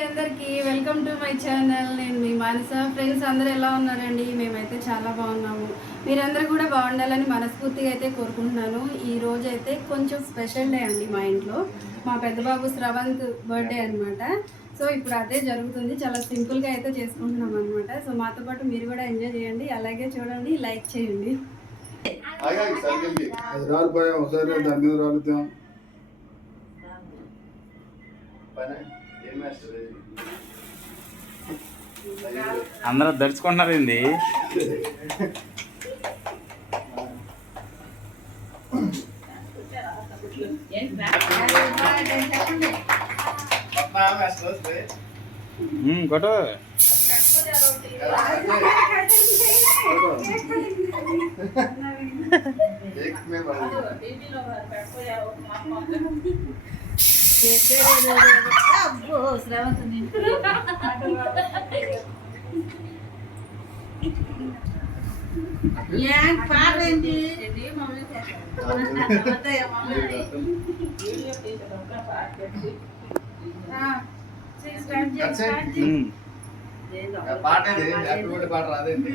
అందరికి welcome to my channel. నేను మీ మానస. Friends అందరూ ఎలా ఉన్నారండి? మేమైతే చాలా బాగున్నాము. మీరందరూ కూడా బాగుండాలని మనస్ఫూర్తిగా అయితే కోరుకుంటున్నాను. ఈ రోజు అయితే కొంచెం స్పెషల్ డే అండి మా ఇంట్లో. మా పెద్ద బాబు శ్రవంత్ బర్త్డే అన్నమాట. సో ఇప్పుడు అదే జరుగుతుంది. చాలా సింపుల్గా అయితే చేసుకుంటున్నాం అనమాట సో మాతో పాటు మీరు కూడా ఎంజాయ్ చేయండి. అలాగే చూడండి లైక్ చేయండి. ఒకసారి అందరూ దడుచుకుంటున్నారు ఏంది? వస్తే మీద పడదు. ఉమ్. ఆ పాట పాట రాదేంటి?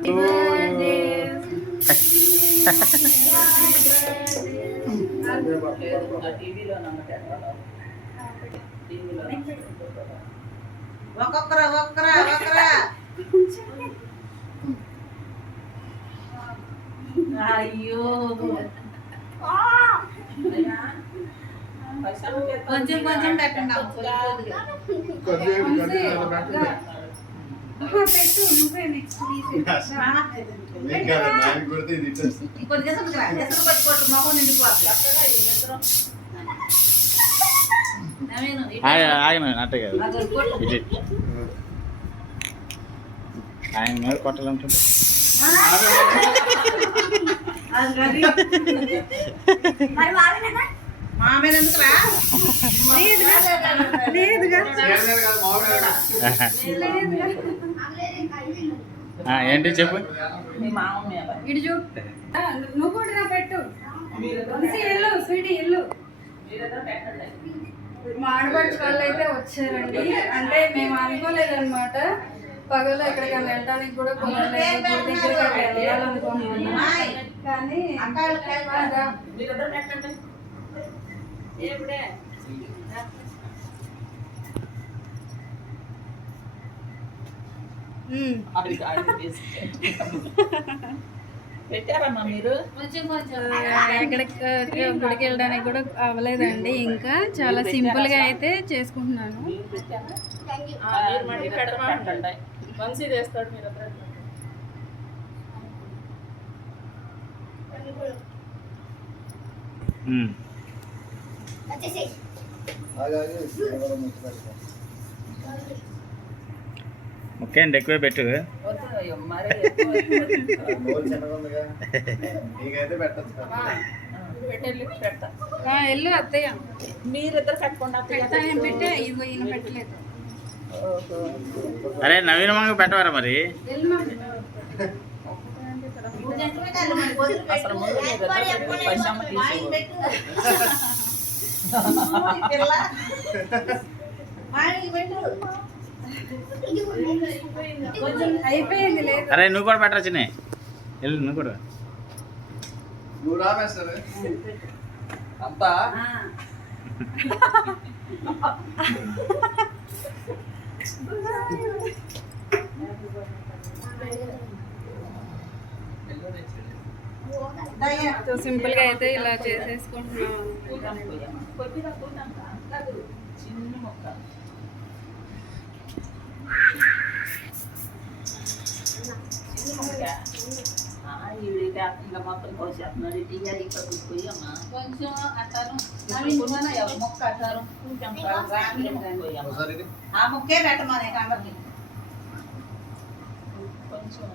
పాడండి. ఒక్కొక్కరా ఒక్కరా ఒక్కరా అయ్యో కొంచెం కొంచెం పెట్టండి పెట్టు నువ్వే నెక్స్ట్ నీకు కాదు, పట్టుకోవట్టు మొహం నిండిపోతుంది అట్టే కాదు ఆయన మీద కొట్టాలంటుంటే ఏంటి చెప్పు? నువ్వు కూడా పెట్టు. ఎల్లు స్వీటీ ఎల్లు. మా ఆడపడుచు వాళ్ళు అయితే వచ్చారండి. అంటే మేము అనుకోలేదన్నమాట. పగలు ఎక్కడికైనా వెళ్ళడానికి కూడా వెళ్ళాలనుకున్నాము కానీ. పెట్టారమ్మా మీరు? గుడికి వెళ్ళడానికి కూడా అవ్వలేదండి. ఇంకా చాలా సింపుల్గా అయితే చేసుకుంటున్నాను. మంచి చేస్తాడు మీరు ఉమ్. ఓకే అండి ఎక్కువే పెట్టు. ఎల్లు అత్తయ్య. మీరిద్దరు పెట్టే ఇదిగో ఈయన పెట్టలేదు. అరే నవీన మంగ పెట్టవారా మరి. అసలు ముందు అరే నువ్వు కూడా పెట్టరా చిన్న? వెళ్ళు నువ్వు కూడా. నువ్వు రా మాస్టర్. అంతా? సో సింపుల్ గా అయితే ఇలా చేసేసుకుంటున్నాం చిన్న మొక్క చిన్న మొక్క ఈవిడికి ఇలా మొత్తం కోసేస్తున్నాడు ఇయ్యాలి ఇక్కడ తీసుకుపోయి అమ్మా కొంచెం అట్టాను నవీన్ మొక్క అట్టారు కొంచెం రాని పోయి అమ్మ. ఒకసారి ఇది. ఆ ముక్కే పెట్టమనే అందరికి కొంచెం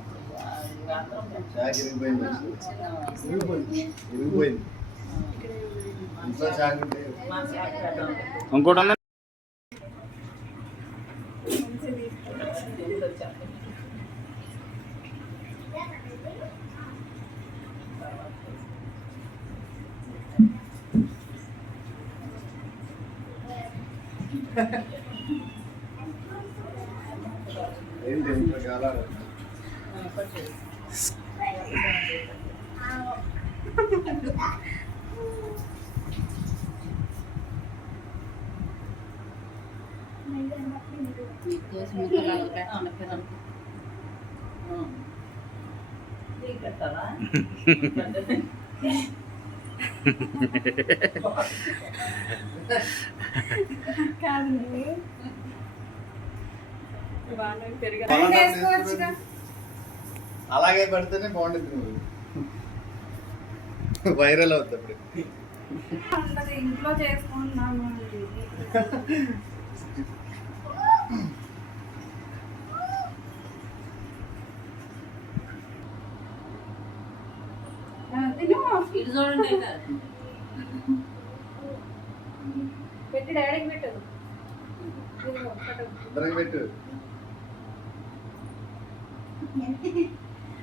ఇంకోటి ఉందా ఏంటి ఇంత కాలాలు దోశ ముక్కలు పెట్టాను పెట్టాలా కాదండి అలాగే పడితేనే బాగుంటుంది వైరల్ అవుతుంది ఉండదు ఇంట్లో తిను. ఇటు చూడండి. పెట్టి డాడీకి పెట్టు. పెట్టు.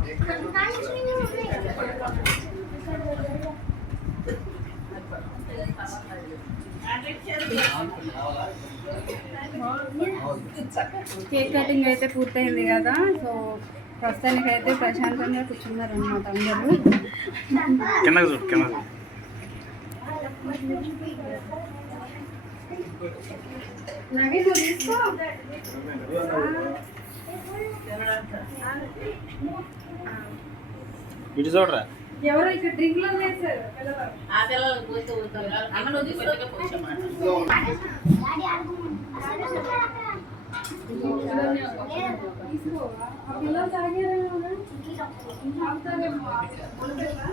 బాగా పెడుతున్నాడు అయ్యా ఫస్ట్ ఇచ్చినప్పుడు వద్దా కేక్ కటింగ్ అయితే పూర్తయింది కదా సో ప్రస్తుతానికి అయితే ప్రశాంతంగా కూర్చున్నారు అనమాట అందరూ కిందకు చూడు కిందకు చూడు నవీన్ నువ్వు తీసుకో ఇటు చూడరా ఎవరో ఇక్కడ డ్రింక్ లో వేశారు పిల్లలు. ఆ పిల్లలకు పోతే పోతారు అన్న నువ్వు తీసుకొచ్చి పోసామాట తీసుకో ఆ పిల్లలు తాగారేమో తాగుతారేమో. వదిలేరా?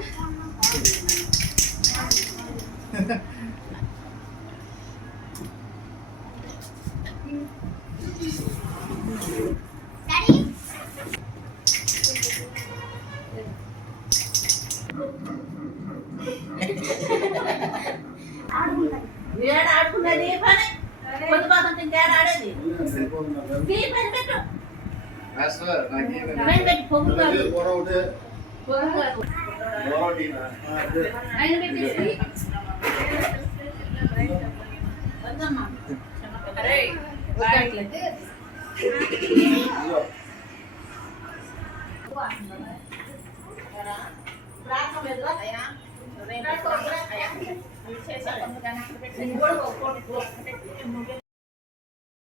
మాస్టర్ నాకు ఈ పని పెట్టి ఒకటే ప్రార్థన